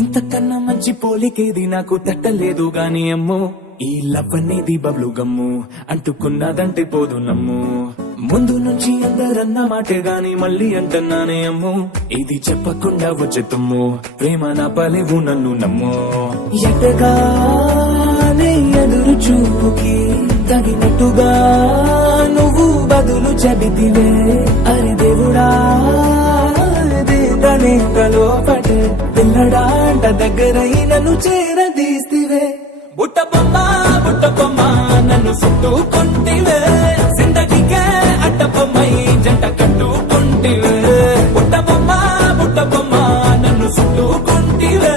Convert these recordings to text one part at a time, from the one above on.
ఇంతకన్నా మంచి పోలికేది నాకు తట్టలేదు గాని అమ్మో, ఈ లవ్ అనేది బబ్లు గమ్ము అంటుకున్నదంటే పోదు నమ్ము. ముందు నుంచి అందరన్న మాటే గాని మళ్ళీ అంటున్నానే అమ్ము, ఇది చెప్పకుండా వచ్చే తుమ్ము, ప్రేమ నా పలేవు నన్ను నమ్ము. ఎటగానే ఎదురు చూపుకి తగినట్టుగా నువ్వు బదులు చెబితివే, అరి దేవుడా దేంటలో పటే పిల్లడాంట దగ్గరై నన్ను చేరదీస్తివే. బుట్ట బొమ్మ నన్ను చుట్టుకుంటివే, జిందగీకే అడ్డ బొమ్మై జంట కట్టుకుంటివే. బుట్ట బొమ్మ నన్ను చుట్టుకుంటివే,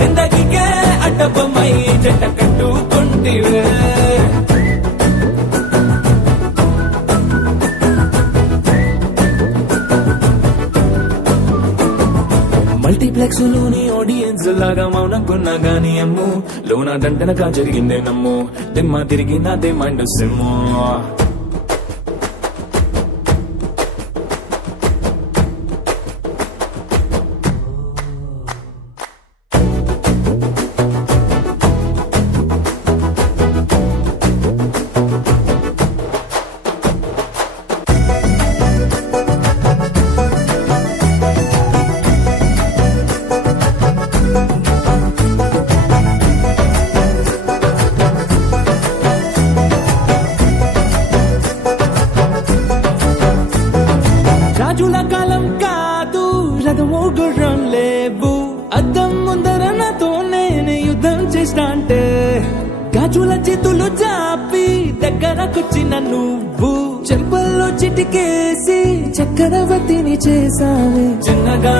జిందగీకే అడ్డ బొమ్మై జంట కట్టుకుంటివే. మల్టీప్లెక్స్ లోని ఆడియన్స్ లాగా మౌనంకున్నా గానీ అమ్ము, లోన దండనగా జరిగిందే నమ్ము, దిమ్మ తిరిగి నాదే మైండ్ సిమ్ము. రాజుల కాలం కాదు, రథము గుర్రం లేవు, అద్దం ముందర నాతో నేను యుద్ధం చేస్తా అంటే, గాజుల చేతులు చాపి దగ్గరకొచ్చిన నువ్వు, చెంపల్లో చిటికేసి చక్రవర్తిని చేసావే. చిన్నగా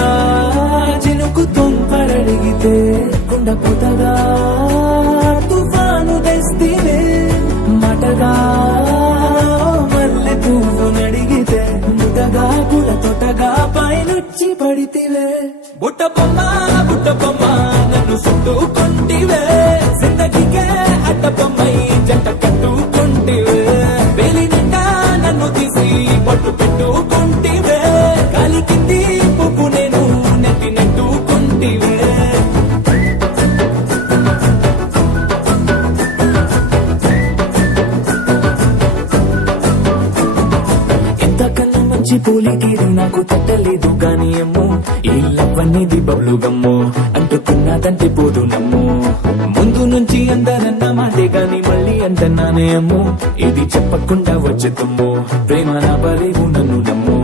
చినుకు తుంపరడిగితే కుండ పుతగా తుఫాను తెస్తివే, మాటగా మల్లె పువ్వు నడిగితే ముదగా కుల తొటగా పైనుచ్చి పడితివే. బుట్ట బొమ్మ నన్ను చుట్టుకుంటివే, జిందగీకే అడ్డ బొమ్మై జంట కట్టుకుంటివే. వేలి నిండా నన్ను తీసి పట్టు పెట్టుకుంటివే, కాలి కింది పువ్వు నేను నెత్తి నెట్టుకుంటివే. ఇంతకన్నా మంచి పోలికేది నాకు తట్టలేదు గాని అమ్ము, ఈ లవ్ అనేది బబ్లు గమ్ము అంటుకున్నదంటే పోదు నమ్ము. ముందు నుంచి అందరన్న మాటే గాని మళ్ళీ అంటున్నానే అమ్ము, ఇది చెప్పకుండా వచ్చే తుమ్ము, ప్రేమ నా పలేవు నన్ను నమ్ము.